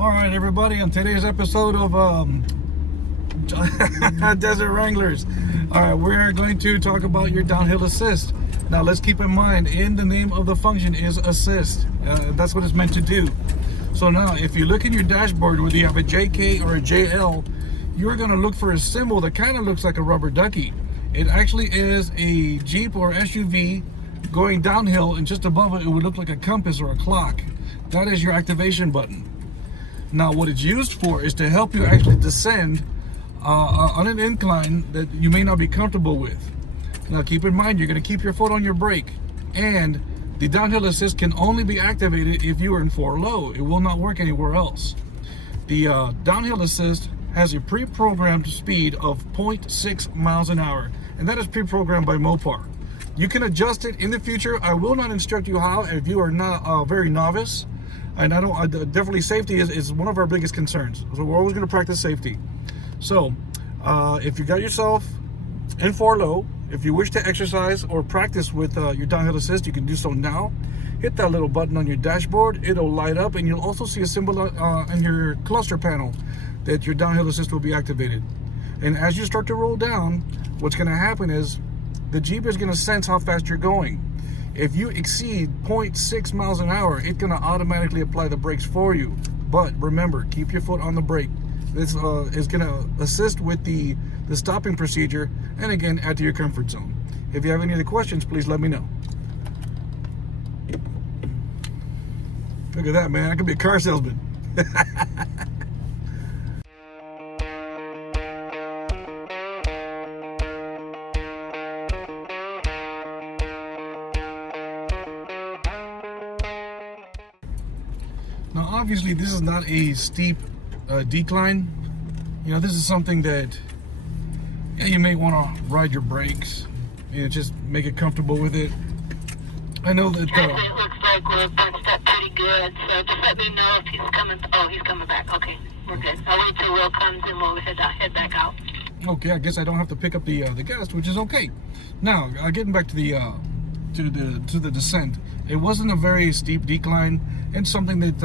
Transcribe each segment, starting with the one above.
All right, everybody, on today's episode of Desert Wranglers, all right, we're going to talk about your downhill assist. Now, let's keep in mind, in the name of the function is assist. That's what it's meant to do. So now, if you look in your dashboard, whether you have a JK or a JL, you're going to look for a symbol that kind of looks like a rubber ducky. It actually is a Jeep or SUV going downhill, and just above it, it would look like a compass or a clock. That is your activation button. Now, what it's used for is to help you actually descend on an incline that you may not be comfortable with. Now, keep in mind, you're going to keep your foot on your brake, and the downhill assist can only be activated if you are in 4 low. It will not work anywhere else. The downhill assist has a pre-programmed speed of 0.6 miles an hour, and that is pre-programmed by Mopar. You can adjust it in the future. I will not instruct you how if you are not very novice. And definitely safety is one of our biggest concerns. So we're always going to practice safety. So if you got yourself in 4 low, if you wish to exercise or practice with your downhill assist, you can do so now. Hit that little button on your dashboard. It'll light up, and you'll also see a symbol in your cluster panel that your downhill assist will be activated. And as you start to roll down, what's going to happen is the Jeep is going to sense how fast you're going. If you exceed 0.6 miles an hour, it's going to automatically apply the brakes for you. But remember, keep your foot on the brake. This is going to assist with the stopping procedure, and again, add to your comfort zone. If you have any other questions, please let me know. Look at that, man. I could be a car salesman. Now, obviously, this is not a steep decline. You know, this is something that you may want to ride your brakes. You know, just make it comfortable with it. I know that. It looks like we're bunched up pretty good, so just let me know if he's coming. Oh, he's coming back. Okay, we're good. I'll wait till Will comes and we'll head back out. Okay, I guess I don't have to pick up the gas, which is okay. Now, getting back to the descent, it wasn't a very steep decline, and something that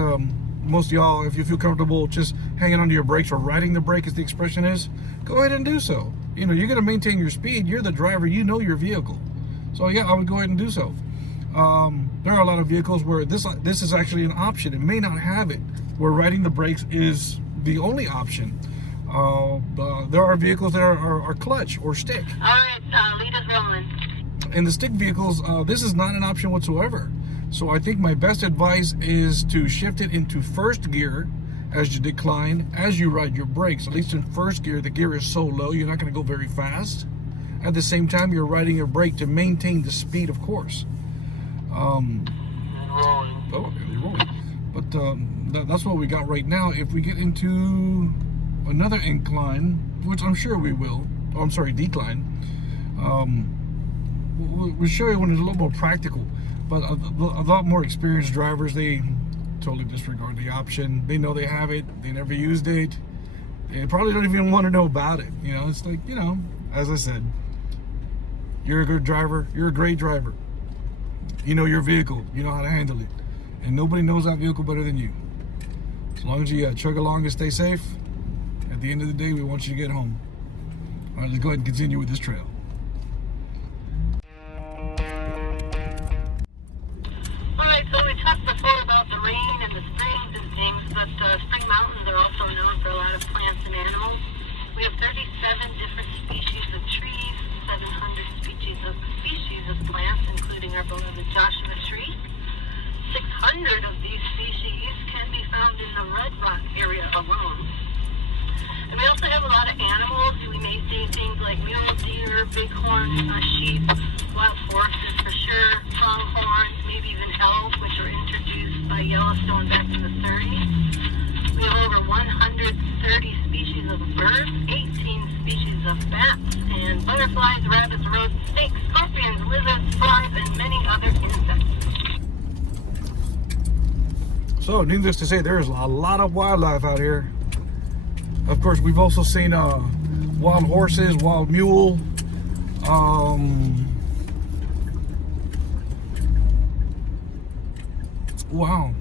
most of y'all, if you feel comfortable just hanging onto your brakes or riding the brake, as the expression is, go ahead and do so. You know, you're going to maintain your speed. You're the driver. You know your vehicle. So yeah, I would go ahead and do so. There are a lot of vehicles where this is actually an option. It may not have it, where riding the brakes is the only option. There are vehicles that are clutch or stick. All right, lead us rolling. In the stick vehicles, this is not an option whatsoever. So I think my best advice is to shift it into first gear as you decline, as you ride your brakes. At least in first gear, the gear is so low, you're not going to go very fast. At the same time, you're riding your brake to maintain the speed, of course. Rolling. Oh, they're rolling. But that's what we got right now. If we get into another incline, which I'm sure we will, oh, I'm sorry, decline, we'll show you when it's a little more practical. But a lot more experienced drivers, they totally disregard the option. They know they have it. They never used it. They probably don't even want to know about it. You know, it's like, you know, as I said, you're a good driver. You're a great driver. You know your vehicle. You know how to handle it. And nobody knows that vehicle better than you. As long as you chug along and stay safe, at the end of the day, we want you to get home. All right, let's go ahead and continue with this trail. So we talked before about the rain and the springs and things, but spring mountains are also known for a lot of plants and animals. We have 37 different species of trees, 700 species of plants, including our beloved Joshua tree. 600 of these species can be found in the Red Rock area alone. And we also have a lot of animals. We may see things like mule deer, bighorn, sheep, wild horses for sure, pronghorns, maybe even elk, which were introduced by Yellowstone back in the 30s. We have over 130 species of birds, 18 species of bats, and butterflies, rabbits, rodents, snakes, scorpions, lizards, flies, and many other insects. So, needless to say, there's a lot of wildlife out here. Of course, we've also seen wild horses, wild mule, wow,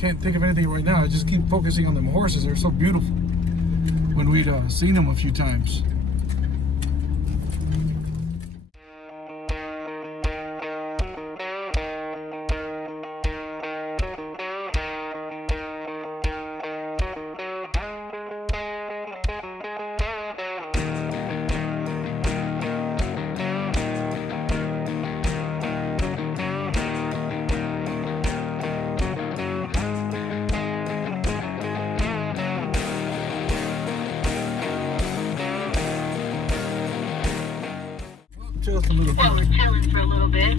can't think of anything right now. I just keep focusing on them horses. They're so beautiful when we'd seen them a few times. Just a little Well, bit. we're chilling for a little bit.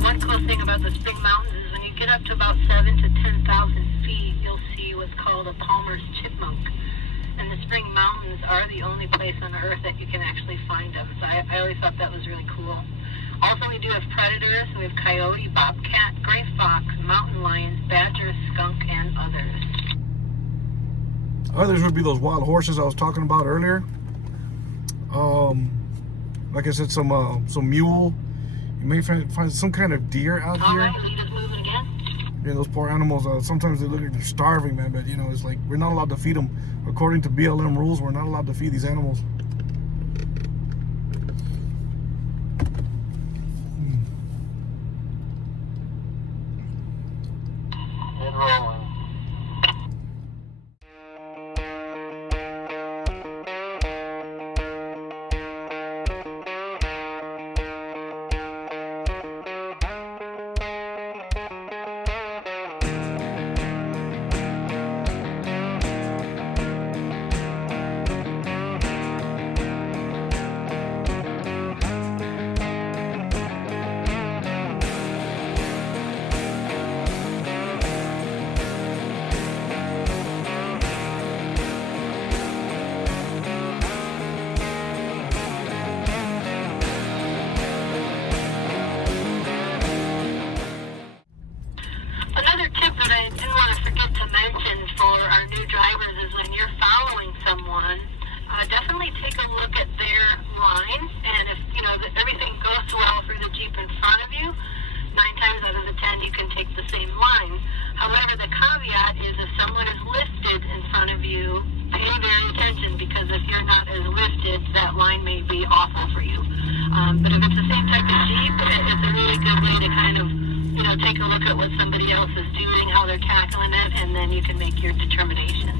One cool thing about the Spring Mountains is when you get up to about 7,000 to 10,000 feet, you'll see what's called a Palmer's chipmunk. And the Spring Mountains are the only place on Earth that you can actually find them. So I always thought that was really cool. Also, we do have predators. We have coyote, bobcat, gray fox, mountain lions, badger, skunk, and others. Others would be those wild horses I was talking about earlier. Like I said, some mule. You may find some kind of deer out All here. right, lead us moving again. Yeah, those poor animals. Sometimes they look like they're starving, man. But you know, it's like we're not allowed to feed them. According to BLM rules, we're not allowed to feed these animals. And rolling. Another tip that I do want to forget to mention for our new drivers is when you're following someone, definitely take a look at their line. And if everything goes well through the Jeep in front of you, 9 times out of the 10 you can take the same line. However, the caveat is if someone is lifted in front of you, pay very attention, because if you're not as lifted, that line may be awful for you. But if it's the same type of Jeep, it's a really good way to kind of take a look at what somebody else is doing, how they're tackling it, and then you can make your determination.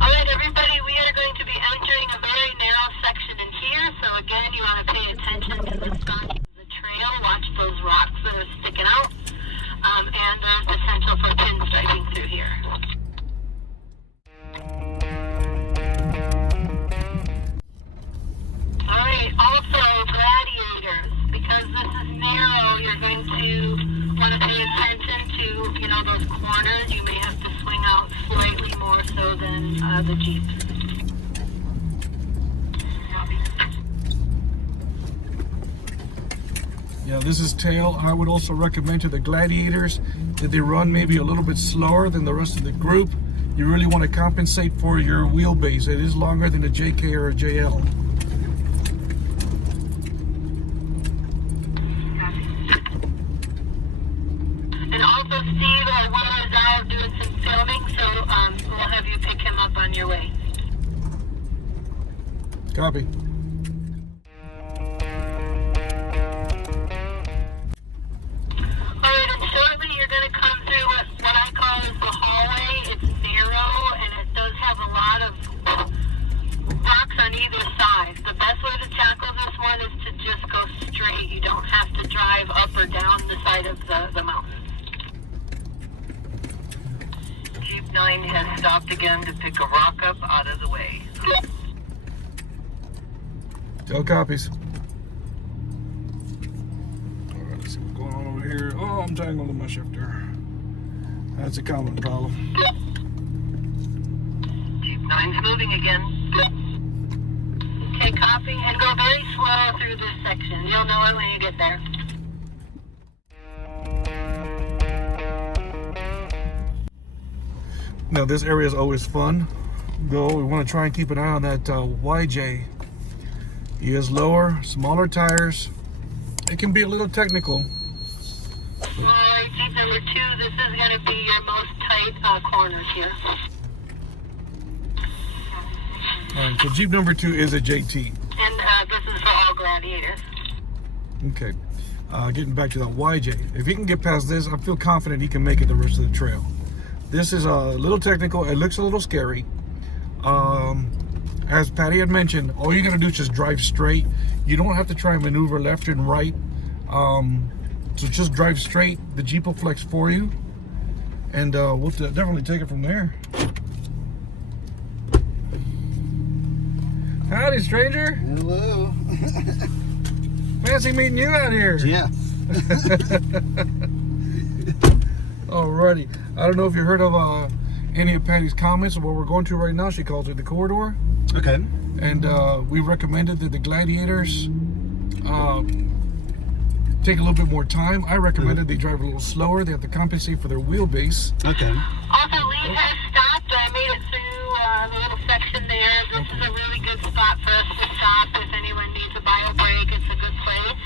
All right, everybody, we are going to be entering a very narrow section in here, so again, you want to pay attention to the skunk, the trail, watch those rocks that are sticking out, and there's potential for pinstriping through here. Alright, also gladiators, because this is narrow, you're going to want to pay attention to, those corners. You may have to swing out slightly more so than the Jeep. Yeah, this is tail. I would also recommend to the gladiators that they run maybe a little bit slower than the rest of the group. You really want to compensate for your wheelbase. It is longer than a JK or a JL. And also, Steve, Will is out doing some filming, so we'll have you pick him up on your way. Copy. Alright, and shortly you're going to come through what I call is the hallway. It's narrow, and it does have a lot of rocks on either side. The best way to tackle this one is to just go straight. You don't have to drive up or down the side of the mountain. Jeep 9 has stopped again to pick a rock up out of the way. Joe copies. Alright, let's see what's going on over here. Oh, I'm tangled in my shifter. That's a common problem. Jeep 9's moving again. Okay, copy. And go very slow through this section. You'll know it when you get there. Now this area is always fun, though we want to try and keep an eye on that YJ. He is lower, smaller tires. It can be a little technical. Alright, Jeep number 2, this is going to be your most tight corners here. Alright, so Jeep number 2 is a JT. And this is for all Gladiators. Okay. Getting back to that YJ. If he can get past this, I feel confident he can make it the rest of the trail. This is a little technical. It looks a little scary. As Patty had mentioned, all you gotta do is just drive straight. You don't have to try and maneuver left and right. So just drive straight. The Jeep will flex for you. And we'll definitely take it from there. Howdy, stranger. Hello. Fancy meeting you out here. Yeah. Alrighty. I don't know if you heard of any of Patty's comments of what we're going to right now. She calls it the corridor. Okay. And we recommended that the Gladiators take a little bit more time. I recommended they drive a little slower. They have to compensate for their wheelbase. Okay. Also, Lee has stopped. I made it through the little section there. This is a really good spot for us to stop if anyone needs a bio break. It's a good place.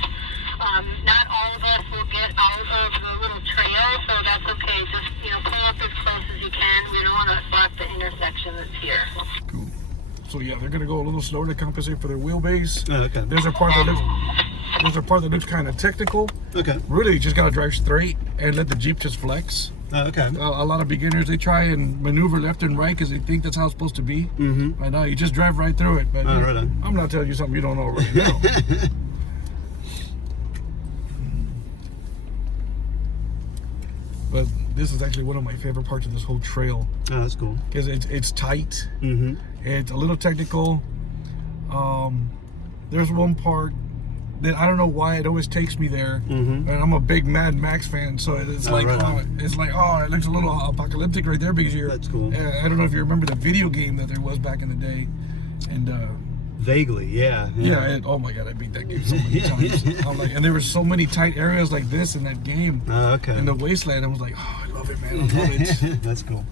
Not all of us will get out of the little trail, so that's okay. Just, pull up as close as you can. We don't want to block the intersection that's here. Cool. So yeah, they're gonna go a little slower to compensate for their wheelbase. Oh, okay. There's a part that looks kind of technical. Okay. Really, you just gotta drive straight and let the Jeep just flex. Oh, okay. A lot of beginners, they try and maneuver left and right because they think that's how it's supposed to be. Mm-hmm. I know, you just drive right through it. But right on. I'm not telling you something you don't already know. But this is actually one of my favorite parts of this whole trail Oh, that's cool. because it's tight. Mm-hmm. It's a little technical. There's one part that I don't know why it always takes me there. Mm-hmm. And I'm a big Mad Max fan, so it's right on. it looks a little apocalyptic right there because you're. That's cool. I don't know if you remember the video game that there was back in the day, and Vaguely, yeah. oh my god, I beat that game so many times. I'm like, and there were so many tight areas like this in that game. Oh, okay. In the wasteland, I was like, oh, I love it, man. I love it. That's cool.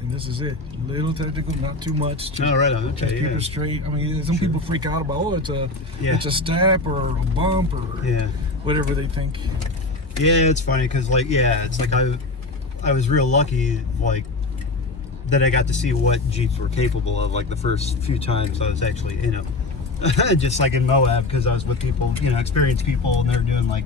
And this is it. Little technical, not too much. Just, Oh, right on. just Okay, keep yeah. it straight. I mean, some people freak out about, it's a step or a bump or Yeah. whatever they think. Yeah, it's funny because, it's like I was real lucky, that I got to see what Jeeps were capable of, the first few times I was actually in them. Just like in Moab, because I was with people, experienced people, and they were doing,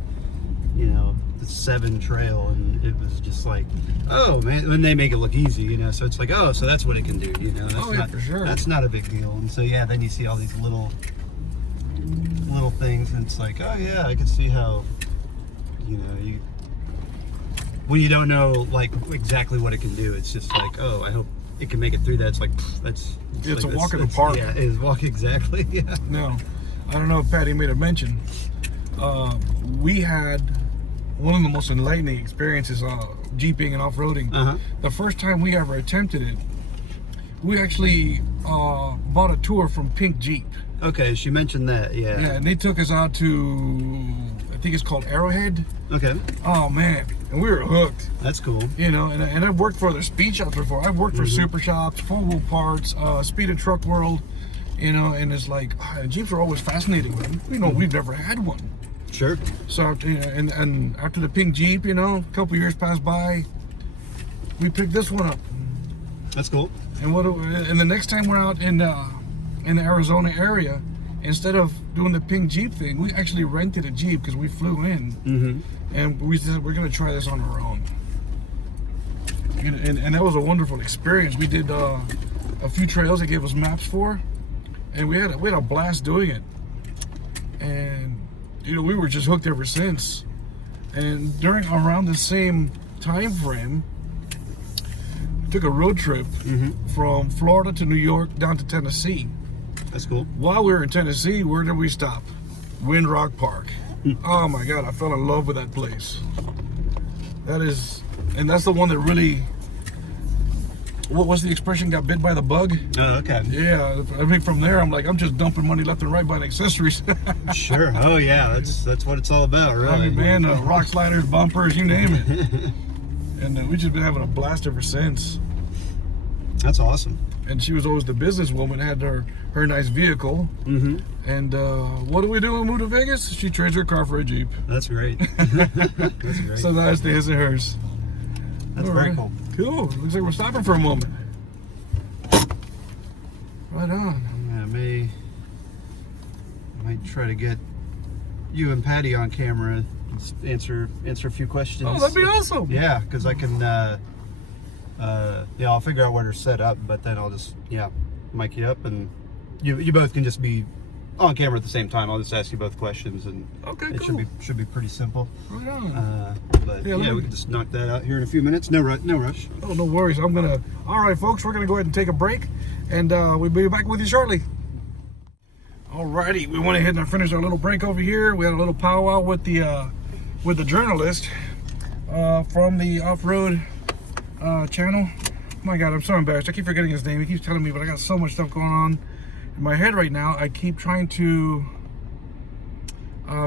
the 7 trail, and it was just like, oh, man, and they make it look easy, so it's like, oh, so that's what it can do, That's Oh, yeah, not, for sure. That's not a big deal. And so, yeah, then you see all these little things, and it's like, oh, yeah, I can see how, when you don't know exactly what it can do, it's just like, oh, I hope it can make it through that. It's like It's a walk in the park. Yeah, it is walk exactly. Yeah. No, I don't know if Patty made a mention. We had one of the most enlightening experiences jeeping and off-roading. Uh-huh. The first time we ever attempted it, we actually bought a tour from Pink Jeep. Okay, she mentioned that. Yeah. Yeah, and they took us out to, I think it's called Arrowhead. Okay. Oh man, and we were hooked. That's cool. And I've worked for other speed shops before. I've worked for Super Shops, Full Wheel Parts, Speed and Truck World, and it's like, Jeeps are always fascinating. We've never had one. Sure. So, and after the Pink Jeep, a couple years passed by, we picked this one up. That's cool. And the next time we're out in the Arizona area, instead of doing the Pink Jeep thing, we actually rented a Jeep because we flew in. Mm-hmm. And we said, we're going to try this on our own. And that was a wonderful experience. We did a few trails they gave us maps for, and we had a blast doing it. And we were just hooked ever since. And around the same time frame, we took a road trip from Florida to New York down to Tennessee. That's cool. While we were in Tennessee, where did we stop? Wind Rock Park. Oh my God, I fell in love with that place. That's the one that really, what's the expression? Got bit by the bug. Oh, okay. Yeah, I mean, from there, I'm like, I'm just dumping money left and right buying accessories. Sure. Oh yeah, that's what it's all about, really. I mean, man, rock sliders, bumpers, you name it. And we've just been having a blast ever since. That's awesome. And she was always the businesswoman, had her nice vehicle. Mm-hmm. And what do we do when we move to Vegas? She trades her car for a Jeep. That's great. That's great. So now it's his and hers. That's All very right. cool. Cool. Looks like we're stopping for a moment. Right on. Yeah, I might try to get you and Patty on camera, answer a few questions. Oh, that'd be awesome. Yeah, because I can. I'll figure out where to set up, but then I'll just mic you up, and you both can just be on camera at the same time. I'll just ask you both questions, and Okay, it cool. should be pretty simple. Right on. But Yeah, we can just knock that out here in a few minutes. No rush. Oh, no worries. All right, folks, we're gonna go ahead and take a break, and we'll be back with you shortly. Alrighty, we went ahead and finished our little break over here. We had a little powwow with the journalist from the off-road channel. My God, I'm so embarrassed. I keep forgetting his name. He keeps telling me, but I got so much stuff going on in my head right now. I keep trying to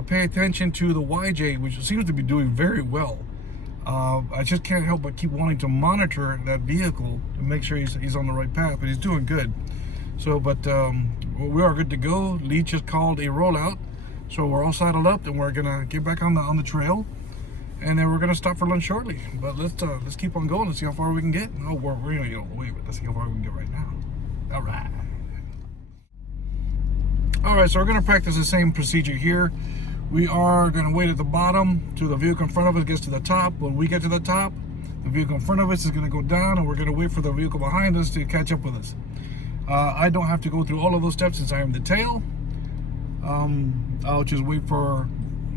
pay attention to the YJ, which seems to be doing very well. I just can't help but keep wanting to monitor that vehicle to make sure he's on the right path, but he's doing good. So, but we are good to go. Lee just called a rollout, so we're all saddled up, and we're gonna get back on the trail, and then we're gonna stop for lunch shortly. But let's keep on going and see how far we can get. Oh, we're gonna get all the way, but let's see how far we can get right now. All right. All right, so we're gonna practice the same procedure here. We are gonna wait at the bottom till the vehicle in front of us gets to the top. When we get to the top, the vehicle in front of us is gonna go down, and we're gonna wait for the vehicle behind us to catch up with us. I don't have to go through all of those steps since I am the tail. I'll just wait for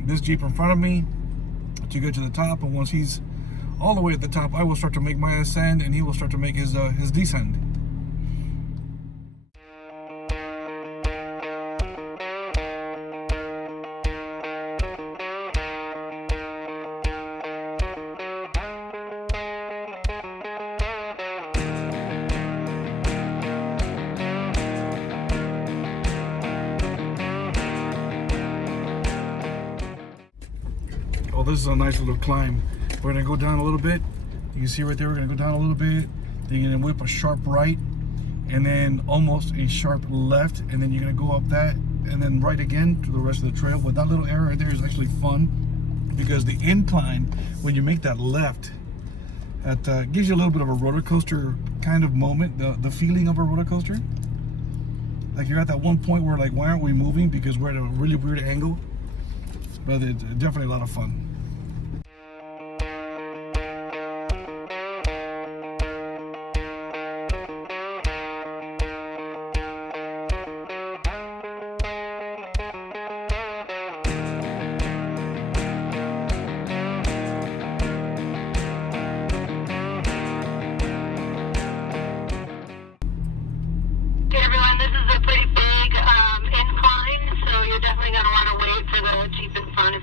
this Jeep in front of me to get to the top, and once he's all the way at the top, I will start to make my ascend, and he will start to make his descend. Oh, this is a nice little climb. We're gonna go down a little bit. You can see right there, we're gonna go down a little bit. Then you're gonna whip a sharp right, and then almost a sharp left, and then you're gonna go up that, and then right again to the rest of the trail. But that little area right there is actually fun, because the incline, when you make that left, that gives you a little bit of a roller coaster kind of moment, the feeling of a roller coaster. Like you're at that one point where like, why aren't we moving? Because we're at a really weird angle. But it's definitely a lot of fun.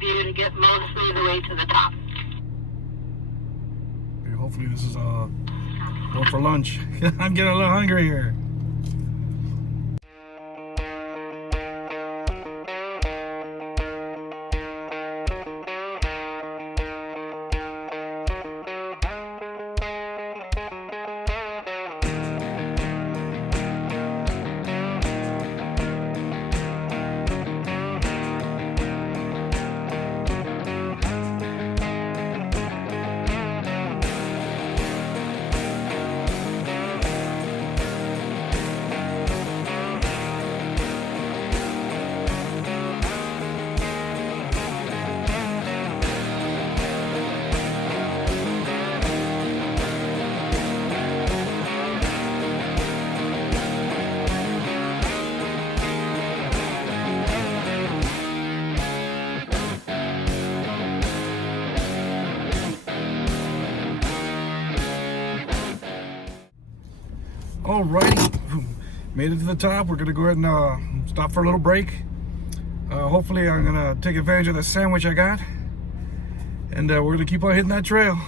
To get mostly the way to the top. Okay, hopefully this is going for lunch. I'm getting a little hungry here. Alrighty, made it to the top. We're gonna go ahead and stop for a little break. Hopefully I'm gonna take advantage of the sandwich I got, and we're gonna keep on hitting that trail.